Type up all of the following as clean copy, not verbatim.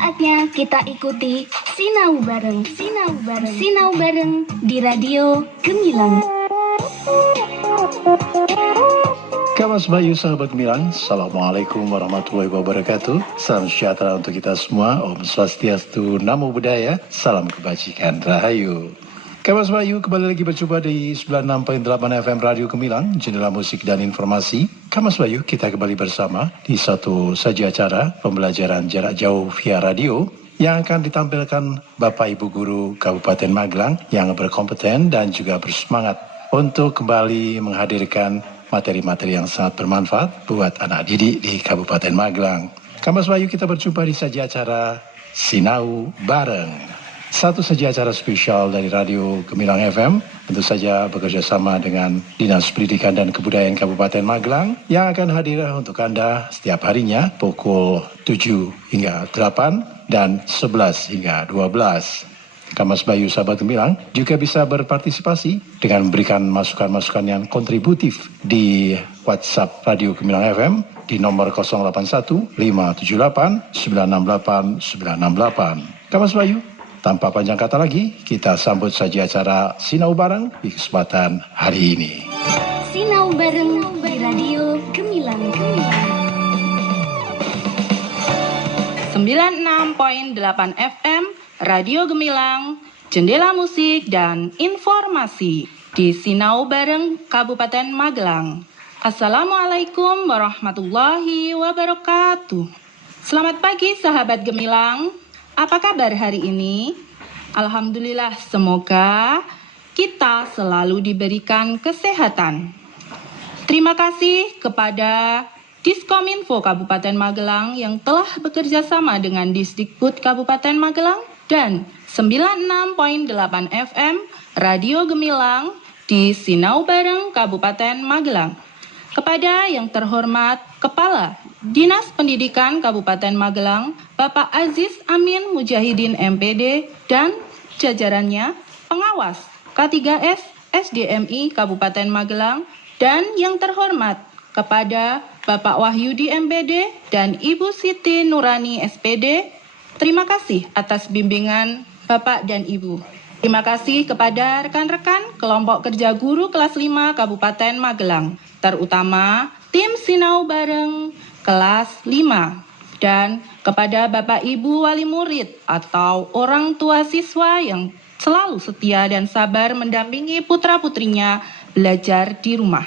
Saatnya kita ikuti Sinau Bareng, Sinau Bareng di Radio Gemilang. Kabar Bayu sahabat Gemilang, Assalamualaikum warahmatullahi wabarakatuh. Salam sejahtera untuk kita semua. Om Swastiastu, Namo Buddhaya, salam kebajikan, Rahayu. Kabar Bayu kembali lagi berjumpa di 96.8 FM Radio Gemilang, jendela musik dan informasi. Kabar Bayu, kita kembali bersama di satu saja acara pembelajaran jarak jauh via radio yang akan ditampilkan Bapak Ibu Guru Kabupaten Magelang yang berkompeten dan juga bersemangat untuk kembali menghadirkan materi-materi yang sangat bermanfaat buat anak didik di Kabupaten Magelang. Kabar Bayu, kita berjumpa di saja acara Sinau Bareng. Satu saja acara spesial dari Radio Gemilang FM, tentu saja bekerja sama dengan Dinas Pendidikan dan Kebudayaan Kabupaten Magelang yang akan hadir untuk Anda setiap harinya pukul 7 hingga 8 dan 11 hingga 12. Kamas Bayu sahabat Gemilang juga bisa berpartisipasi dengan memberikan masukan-masukan yang kontributif di WhatsApp Radio Gemilang FM di nomor 081 578 968 968. Kamas Bayu, tanpa panjang kata lagi, kita sambut saja acara Sinau Bareng di kesempatan hari ini. Sinau Bareng di Radio Gemilang. 96.8 FM Radio Gemilang, jendela musik dan informasi di Sinau Bareng Kabupaten Magelang. Assalamualaikum warahmatullahi wabarakatuh. Selamat pagi sahabat Gemilang. Apa kabar hari ini? Alhamdulillah, semoga kita selalu diberikan kesehatan. Terima kasih kepada Diskominfo Kabupaten Magelang yang telah bekerja sama dengan Disdikbud Kabupaten Magelang dan 96.8 FM Radio Gemilang di Sinau Bareng Kabupaten Magelang. Kepada yang terhormat Kepala Dinas Pendidikan Kabupaten Magelang, Bapak Aziz Amin Mujahidin MPD dan jajarannya, pengawas K3S SDMI Kabupaten Magelang, dan yang terhormat kepada Bapak Wahyudi MPD dan Ibu Siti Nurani SPD, terima kasih atas bimbingan Bapak dan Ibu. Terima kasih kepada rekan-rekan kelompok kerja guru kelas 5 Kabupaten Magelang, terutama tim Sinau Bareng kelas 5, dan kepada Bapak Ibu wali murid atau orang tua siswa yang selalu setia dan sabar mendampingi putra-putrinya belajar di rumah.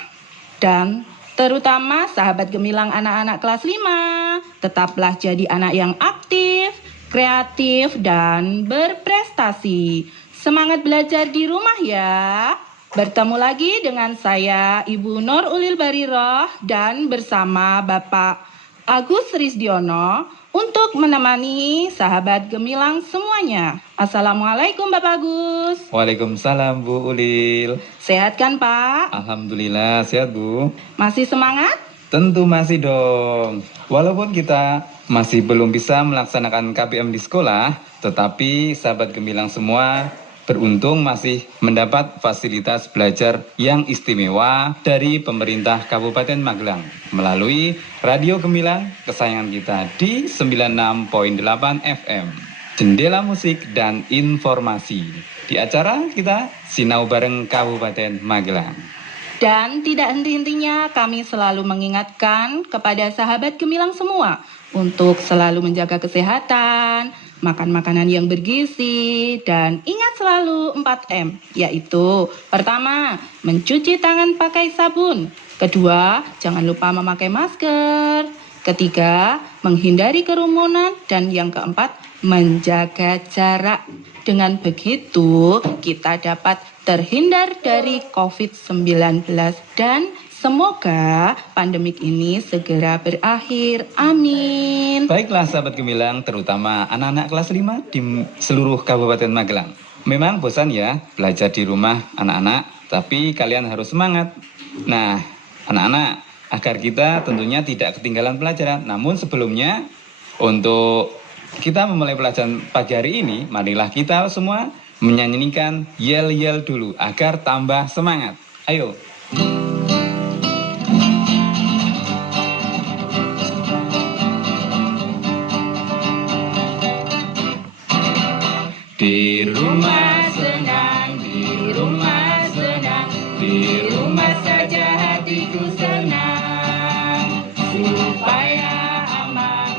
Dan terutama sahabat Gemilang anak-anak kelas 5, tetaplah jadi anak yang aktif, kreatif, dan berprestasi. Semangat belajar di rumah ya. Bertemu lagi dengan saya, Ibu Nur Ulil Bariroh, dan bersama Bapak Agus Rizdiono untuk menemani sahabat Gemilang semuanya. Assalamualaikum Bapak Agus. Waalaikumsalam Bu Ulil. Sehat kan Pak? Alhamdulillah sehat Bu. Masih semangat? Tentu masih dong. Walaupun kita masih belum bisa melaksanakan KBM di sekolah, tetapi sahabat Gemilang semua beruntung masih mendapat fasilitas belajar yang istimewa dari pemerintah Kabupaten Magelang melalui Radio Gemilang kesayangan kita di 96.8 FM, jendela musik dan informasi di acara kita Sinau Bareng Kabupaten Magelang. Dan tidak henti-hentinya kami selalu mengingatkan kepada sahabat Gemilang semua untuk selalu menjaga kesehatan, makan makanan yang bergizi, dan ingat selalu 4M, yaitu pertama, mencuci tangan pakai sabun, kedua, jangan lupa memakai masker, ketiga, menghindari kerumunan, dan yang keempat, menjaga jarak. Dengan begitu, kita dapat terhindar dari COVID-19 dan semoga pandemik ini segera berakhir. Amin. Baiklah sahabat Gemilang, terutama anak-anak kelas 5 di seluruh Kabupaten Magelang. Memang bosan ya belajar di rumah anak-anak, tapi kalian harus semangat. Nah, anak-anak, agar kita tentunya tidak ketinggalan pelajaran. Namun sebelumnya, untuk kita memulai pelajaran pagi hari ini, marilah kita semua menyanyikan yel-yel dulu agar tambah semangat. Ayo. Di rumah senang, di rumah senang, di rumah saja hatiku senang. Supaya aman,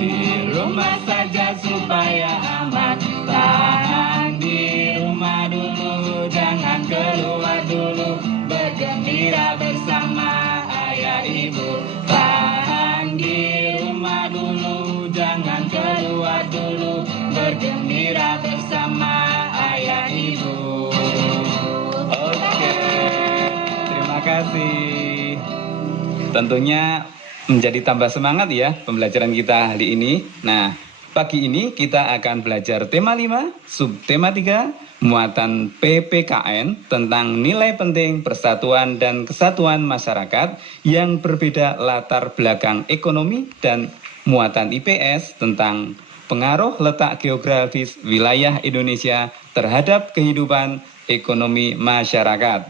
di rumah saja supaya aman. Tahan di rumah dulu, jangan keluar dulu, bergembira bersama ayah ibu. Tahan di rumah dulu, jangan keluar dulu, bergembira bersama ayah ibu. Oke, terima kasih. Tentunya menjadi tambah semangat ya pembelajaran kita hari ini. Nah, pagi ini kita akan belajar tema 5, subtema 3, muatan PPKN tentang nilai penting persatuan dan kesatuan masyarakat yang berbeda latar belakang ekonomi, dan muatan IPS tentang pengaruh letak geografis wilayah Indonesia terhadap kehidupan ekonomi masyarakat.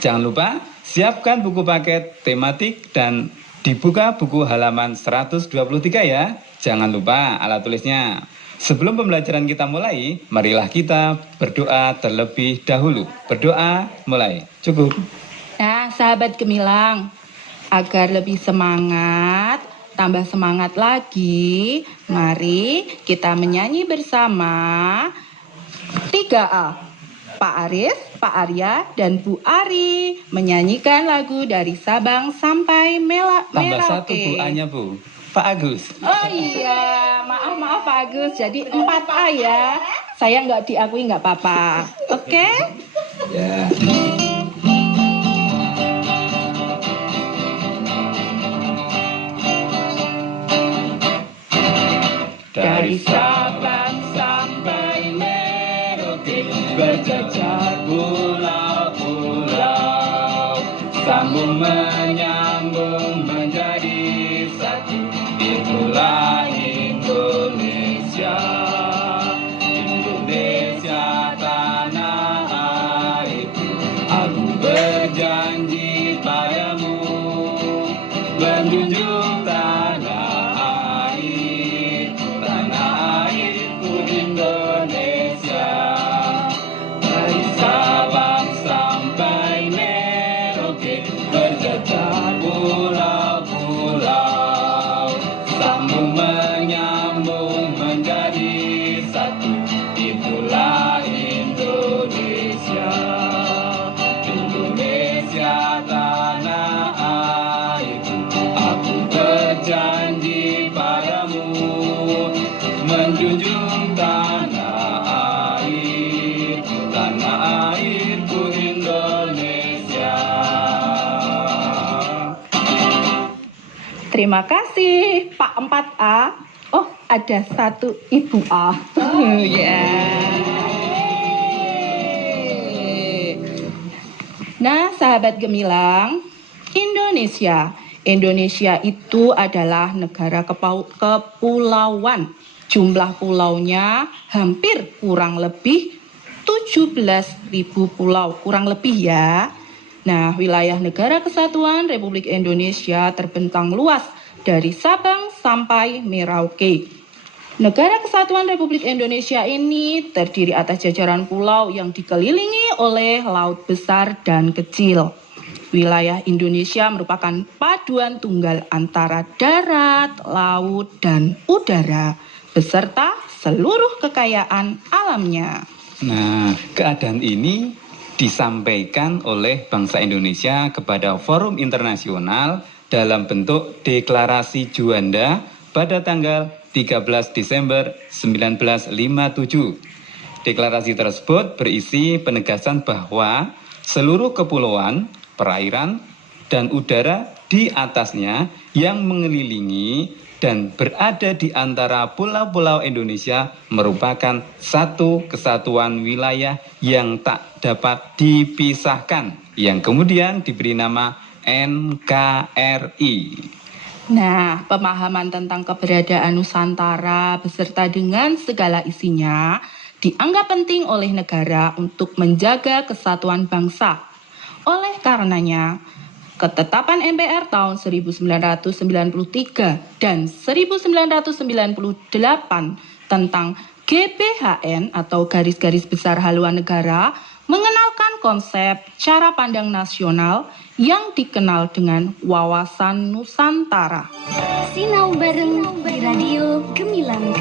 Jangan lupa siapkan buku paket tematik dan dibuka buku halaman 123 ya. Jangan lupa alat tulisnya. Sebelum pembelajaran kita mulai, marilah kita berdoa terlebih dahulu. Berdoa mulai. Cukup. Nah, sahabat gemilang, agar lebih semangat, tambah semangat lagi, mari kita menyanyi bersama 3A. Pak Aris, Pak Arya, dan Bu Ari menyanyikan lagu dari Sabang sampai Tambah Merauke. satu Bu A-nya Bu. Pak Agus. Oh iya, maaf Pak Agus, jadi 4A ya. Saya nggak diakui nggak apa-apa. Oke? Ya. Dari Sabang sampai Merauke, berjajar pulau-pulau, sambung menyambung menjadi satu. Itulah Indonesia, Indonesia tanah airku. Aku berjanji padamu, menjunjung tanah airku Indonesia. Dari Sabang sampai Merauke, berjajar pulau-pulau, sambung menyambung menjadi satu. Itulah Indonesia, Indonesia tanah airku. Aku berjanji padamu, menjunjung tanah airku Indonesia. Terima kasih Pak 4A. Oh, ada satu Ibu A. Ya. Nah, sahabat gemilang, Indonesia itu adalah negara kepulauan. Jumlah pulaunya hampir kurang lebih 17.000 pulau, kurang lebih ya. Nah, wilayah Negara Kesatuan Republik Indonesia terbentang luas dari Sabang sampai Merauke. Negara Kesatuan Republik Indonesia ini terdiri atas jajaran pulau yang dikelilingi oleh laut besar dan kecil. Wilayah Indonesia merupakan paduan tunggal antara darat, laut, dan udara, beserta seluruh kekayaan alamnya. Nah, keadaan ini disampaikan oleh bangsa Indonesia kepada forum internasional dalam bentuk deklarasi Juanda pada tanggal 13 Desember 1957. Deklarasi tersebut berisi penegasan bahwa seluruh kepulauan, perairan, dan udara di atasnya yang mengelilingi dan berada di antara pulau-pulau Indonesia merupakan satu kesatuan wilayah yang tak dapat dipisahkan, yang kemudian diberi nama NKRI. Nah, pemahaman tentang keberadaan Nusantara beserta dengan segala isinya dianggap penting oleh negara untuk menjaga kesatuan bangsa. Oleh karenanya, ketetapan MPR tahun 1993 dan 1998 tentang GBHN atau Garis-Garis Besar Haluan Negara mengenalkan konsep cara pandang nasional yang dikenal dengan wawasan Nusantara. Sinau bareng di Radio Gemilang.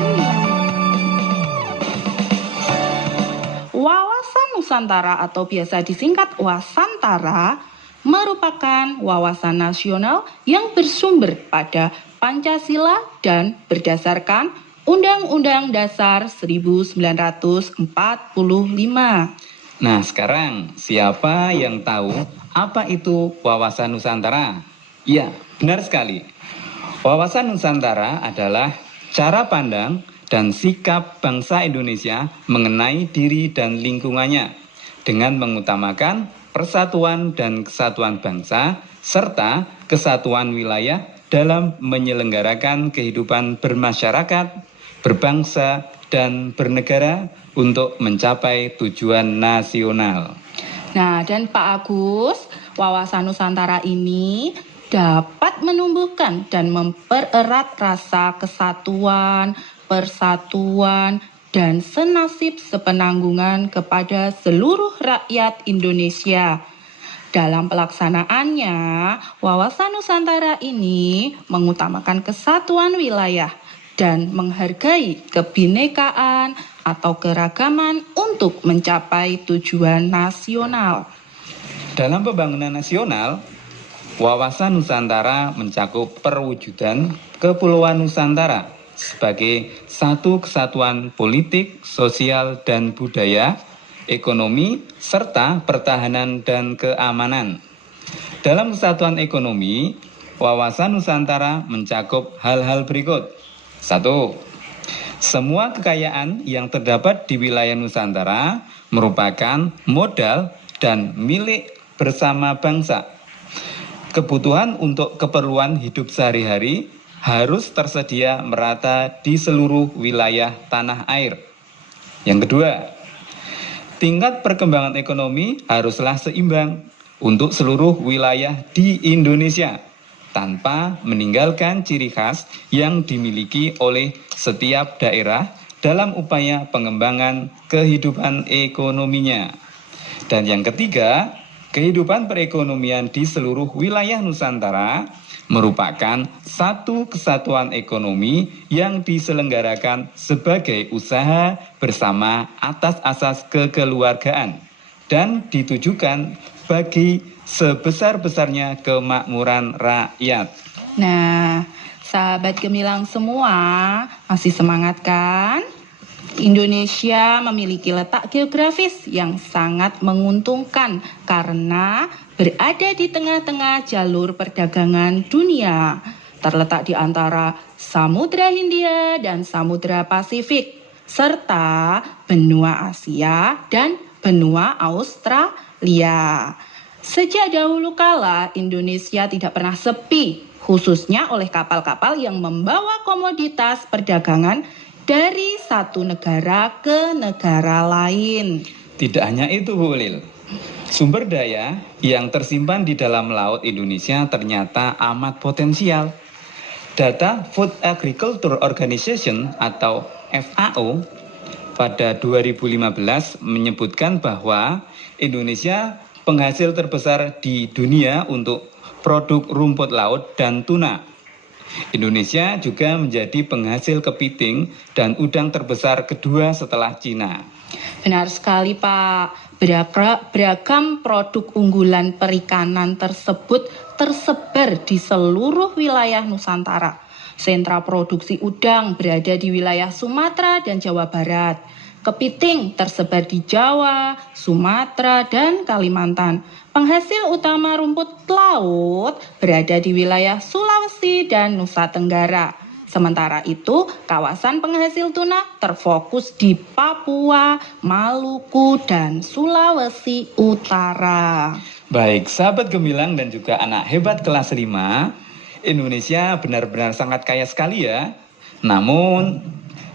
Wawasan Nusantara atau biasa disingkat Wasantara merupakan wawasan nasional yang bersumber pada Pancasila dan berdasarkan Undang-Undang Dasar 1945. Nah, sekarang siapa yang tahu apa itu wawasan Nusantara? Ya, benar sekali. Wawasan Nusantara adalah cara pandang dan sikap bangsa Indonesia mengenai diri dan lingkungannya dengan mengutamakan persatuan dan kesatuan bangsa serta kesatuan wilayah dalam menyelenggarakan kehidupan bermasyarakat, berbangsa, dan bernegara untuk mencapai tujuan nasional. Nah, dan Pak Agus, wawasan Nusantara ini dapat menumbuhkan dan mempererat rasa kesatuan, persatuan, dan senasib sepenanggungan kepada seluruh rakyat Indonesia. Dalam pelaksanaannya, wawasan Nusantara ini mengutamakan kesatuan wilayah dan menghargai kebinekaan atau keragaman untuk mencapai tujuan nasional. Dalam pembangunan nasional, wawasan Nusantara mencakup perwujudan Kepulauan Nusantara sebagai satu kesatuan politik, sosial, dan budaya, ekonomi, serta pertahanan dan keamanan. Dalam kesatuan ekonomi, wawasan Nusantara mencakup hal-hal berikut. 1. Semua kekayaan yang terdapat di wilayah Nusantara merupakan modal dan milik bersama bangsa. Kebutuhan untuk keperluan hidup sehari-hari harus tersedia merata di seluruh wilayah tanah air. Yang kedua, tingkat perkembangan ekonomi haruslah seimbang untuk seluruh wilayah di Indonesia, tanpa meninggalkan ciri khas yang dimiliki oleh setiap daerah dalam upaya pengembangan kehidupan ekonominya. Dan yang ketiga, kehidupan perekonomian di seluruh wilayah Nusantara merupakan satu kesatuan ekonomi yang diselenggarakan sebagai usaha bersama atas asas kekeluargaan dan ditujukan bagi sebesar-besarnya kemakmuran rakyat. Nah, sahabat Gemilang semua, masih semangat kan? Indonesia memiliki letak geografis yang sangat menguntungkan karena berada di tengah-tengah jalur perdagangan dunia, terletak di antara Samudra Hindia dan Samudra Pasifik, serta benua Asia dan benua Australia. Sejak dahulu kala, Indonesia tidak pernah sepi, khususnya oleh kapal-kapal yang membawa komoditas perdagangan dari satu negara ke negara lain. Tidak hanya itu, Bu Ulil. Sumber daya yang tersimpan di dalam laut Indonesia ternyata amat potensial. Data Food Agriculture Organization atau FAO pada 2015 menyebutkan bahwa Indonesia penghasil terbesar di dunia untuk produk rumput laut dan tuna. Indonesia juga menjadi penghasil kepiting dan udang terbesar kedua setelah Cina. Benar sekali, Pak. Beragam produk unggulan perikanan tersebut tersebar di seluruh wilayah Nusantara. Sentra produksi udang berada di wilayah Sumatera dan Jawa Barat. Kepiting tersebar di Jawa, Sumatera, dan Kalimantan. Penghasil utama rumput laut berada di wilayah Sulawesi dan Nusa Tenggara. Sementara itu, kawasan penghasil tuna terfokus di Papua, Maluku, dan Sulawesi Utara. Baik, sahabat Gemilang dan juga anak hebat kelas 5, Indonesia benar-benar sangat kaya sekali ya. Namun,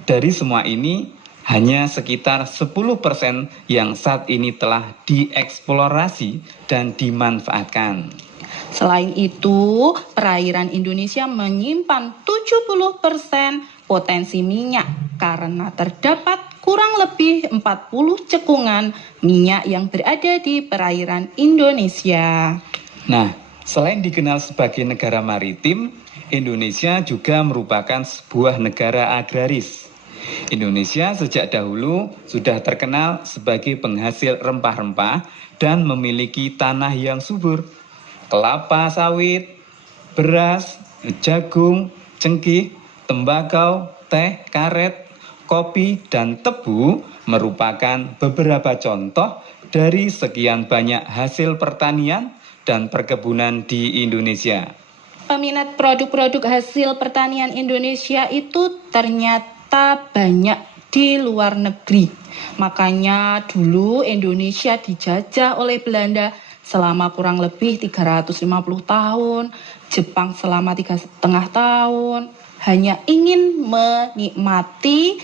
dari semua ini, hanya sekitar 10% yang saat ini telah dieksplorasi dan dimanfaatkan. Selain itu, perairan Indonesia menyimpan 70% potensi minyak karena terdapat kurang lebih 40 cekungan minyak yang berada di perairan Indonesia. Nah, selain dikenal sebagai negara maritim, Indonesia juga merupakan sebuah negara agraris. Indonesia sejak dahulu sudah terkenal sebagai penghasil rempah-rempah dan memiliki tanah yang subur. Kelapa sawit, beras, jagung, cengkih, tembakau, teh, karet, kopi, dan tebu merupakan beberapa contoh dari sekian banyak hasil pertanian dan perkebunan di Indonesia. Peminat produk-produk hasil pertanian Indonesia itu ternyata banyak di luar negeri. Makanya dulu Indonesia dijajah oleh Belanda selama kurang lebih 350 tahun, Jepang selama 3,5 tahun, hanya ingin menikmati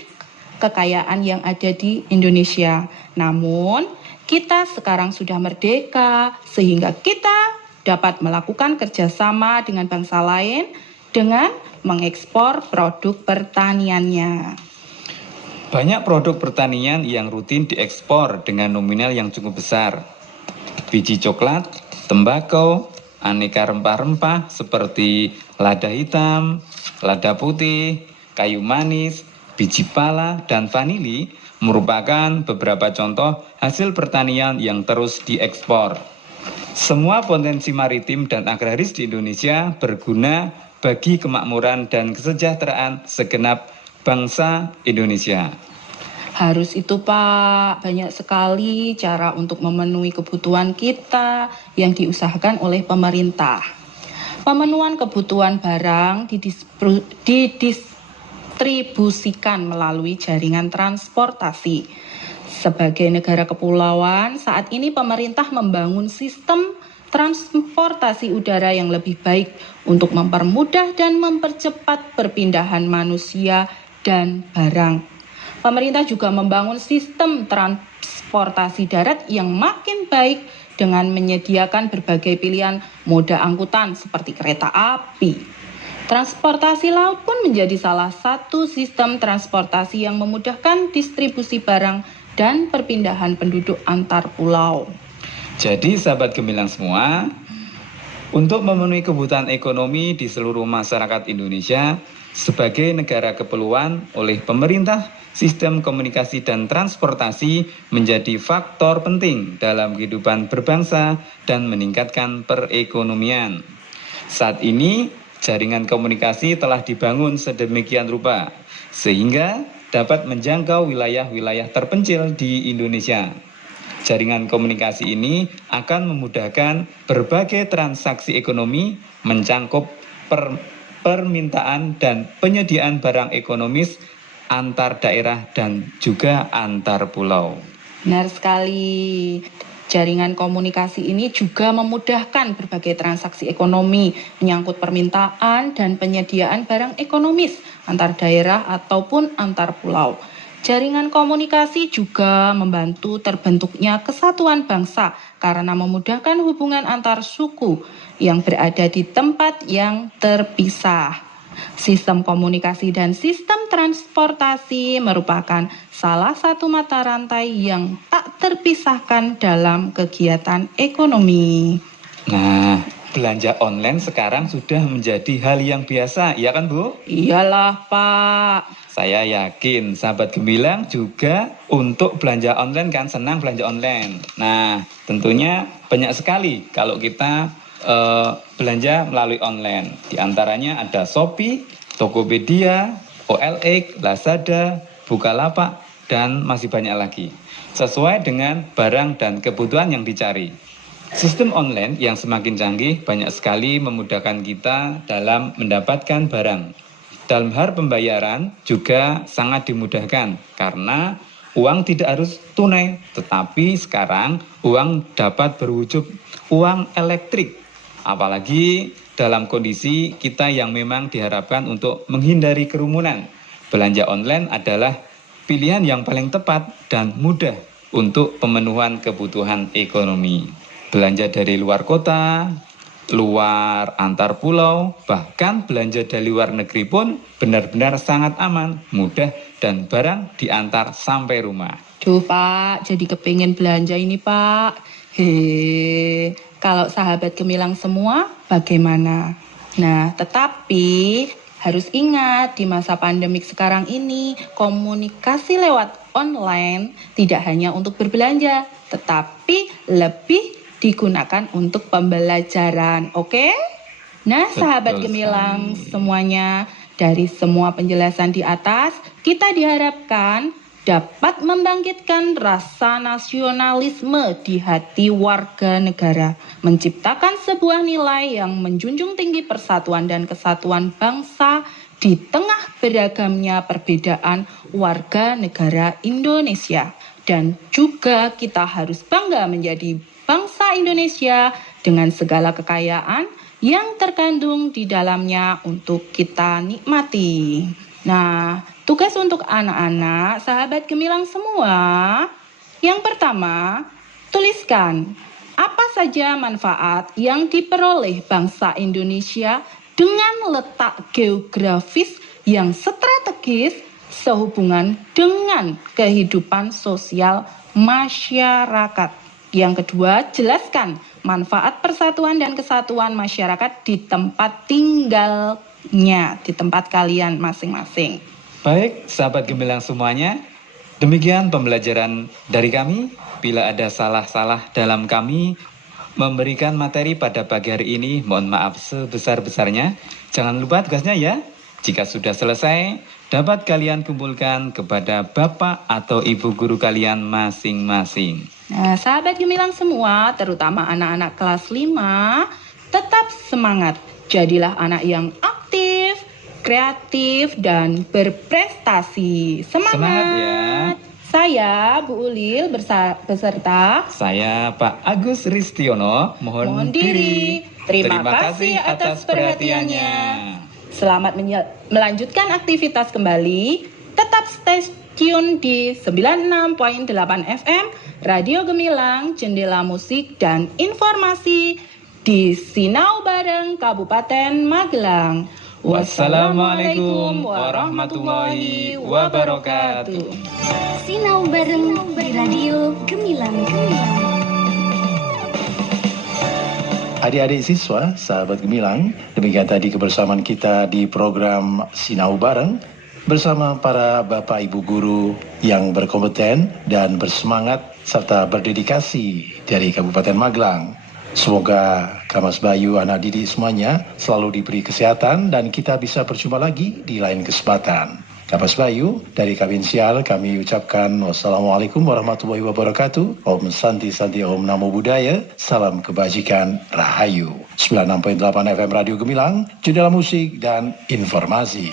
kekayaan yang ada di Indonesia. Namun, kita sekarang sudah merdeka, sehingga kita dapat melakukan kerjasama dengan bangsa lain dengan mengekspor produk pertaniannya. Banyak produk pertanian yang rutin diekspor dengan nominal yang cukup besar. Biji coklat, tembakau, aneka rempah-rempah seperti lada hitam, lada putih, kayu manis, biji pala, dan vanili merupakan beberapa contoh hasil pertanian yang terus diekspor. Semua potensi maritim dan agraris di Indonesia berguna bagi kemakmuran dan kesejahteraan segenap bangsa Indonesia. Harus itu Pak, banyak sekali cara untuk memenuhi kebutuhan kita yang diusahakan oleh pemerintah. Pemenuhan kebutuhan barang didistribusikan melalui jaringan transportasi. Sebagai negara kepulauan, saat ini pemerintah membangun sistem transportasi udara yang lebih baik untuk mempermudah dan mempercepat perpindahan manusia dan barang. Pemerintah juga membangun sistem transportasi darat yang makin baik dengan menyediakan berbagai pilihan moda angkutan seperti kereta api. Transportasi laut pun menjadi salah satu sistem transportasi yang memudahkan distribusi barang dan perpindahan penduduk antar pulau. Jadi sahabat gemilang semua, untuk memenuhi kebutuhan ekonomi di seluruh masyarakat Indonesia, sebagai negara kepulauan oleh pemerintah, sistem komunikasi dan transportasi menjadi faktor penting dalam kehidupan berbangsa dan meningkatkan perekonomian. Saat ini, jaringan komunikasi telah dibangun sedemikian rupa, sehingga dapat menjangkau wilayah-wilayah terpencil di Indonesia. Jaringan komunikasi ini akan memudahkan berbagai transaksi ekonomi, mencangkup permintaan dan penyediaan barang ekonomis antar daerah dan juga antar pulau. Benar sekali. Jaringan komunikasi ini juga memudahkan berbagai transaksi ekonomi, menyangkut permintaan dan penyediaan barang ekonomis antar daerah ataupun antar pulau. Jaringan komunikasi juga membantu terbentuknya kesatuan bangsa karena memudahkan hubungan antar suku yang berada di tempat yang terpisah. Sistem komunikasi dan sistem transportasi merupakan salah satu mata rantai yang tak terpisahkan dalam kegiatan ekonomi. Nah, belanja online sekarang sudah menjadi hal yang biasa, ya kan Bu? Iyalah Pak. Saya yakin sahabat gemilang juga untuk belanja online kan senang belanja online. Nah, tentunya banyak sekali kalau kita belanja melalui online. Di antaranya ada Shopee, Tokopedia, OLX, Lazada, Bukalapak, dan masih banyak lagi. Sesuai dengan barang dan kebutuhan yang dicari. Sistem online yang semakin canggih banyak sekali memudahkan kita dalam mendapatkan barang. Dalam hal pembayaran juga sangat dimudahkan karena uang tidak harus tunai, tetapi sekarang uang dapat berwujud uang elektrik. Apalagi dalam kondisi kita yang memang diharapkan untuk menghindari kerumunan. Belanja online adalah pilihan yang paling tepat dan mudah untuk pemenuhan kebutuhan ekonomi. Belanja dari luar kota, luar antar pulau, bahkan belanja dari luar negeri pun benar-benar sangat aman, mudah, dan barang diantar sampai rumah. Duh Pak, jadi kepengen belanja ini Pak. Kalau sahabat gemilang semua bagaimana? Nah, tetapi harus ingat di masa pandemik sekarang ini, komunikasi lewat online tidak hanya untuk berbelanja, tetapi lebih digunakan untuk pembelajaran, oke? Nah, sahabat Betul gemilang sekali. semuanya, dari semua penjelasan di atas, kita diharapkan dapat membangkitkan rasa nasionalisme di hati warga negara, menciptakan sebuah nilai yang menjunjung tinggi persatuan dan kesatuan bangsa di tengah beragamnya perbedaan warga negara Indonesia. Dan juga kita harus bangga menjadi bangsa Indonesia dengan segala kekayaan yang terkandung di dalamnya untuk kita nikmati. Nah, tugas untuk anak-anak, sahabat gemilang semua. Yang pertama, tuliskan apa saja manfaat yang diperoleh bangsa Indonesia dengan letak geografis yang strategis sehubungan dengan kehidupan sosial masyarakat. Yang kedua, jelaskan manfaat persatuan dan kesatuan masyarakat di tempat tinggalnya, di tempat kalian masing-masing. Baik, sahabat gemilang semuanya, demikian pembelajaran dari kami. Bila ada salah-salah dalam kami memberikan materi pada pagi hari ini, mohon maaf sebesar-besarnya. Jangan lupa tugasnya ya. Jika sudah selesai, dapat kalian kumpulkan kepada Bapak atau Ibu guru kalian masing-masing. Nah, sahabat gemilang semua, terutama anak-anak kelas 5, tetap semangat. Jadilah anak yang aktif, kreatif, dan berprestasi. Semangat ya. Saya, Bu Ulil, beserta Saya Pak Agus Ristiono, mohon diri. Terima kasih atas perhatiannya. Selamat melanjutkan aktivitas kembali. Tetap stay tune di 96.8 FM Radio Gemilang, Jendela Musik dan Informasi di Sinau Bareng Kabupaten Magelang. Wassalamualaikum warahmatullahi wabarakatuh. Sinau bareng di Radio Gemilang. Adik-adik siswa, sahabat gemilang, demikian tadi kebersamaan kita di program Sinau Bareng bersama para Bapak Ibu Guru yang berkompeten dan bersemangat serta berdedikasi dari Kabupaten Magelang. Semoga Kamas Bayu, anak didik semuanya selalu diberi kesehatan dan kita bisa berjumpa lagi di lain kesempatan. Kamas Bayu, dari Kabinsial kami ucapkan wassalamualaikum warahmatullahi wabarakatuh. Om Santi Santi Om Namo Buddhaya. Salam kebajikan Rahayu. 96.8 FM Radio Gemilang, Jendela Musik dan Informasi.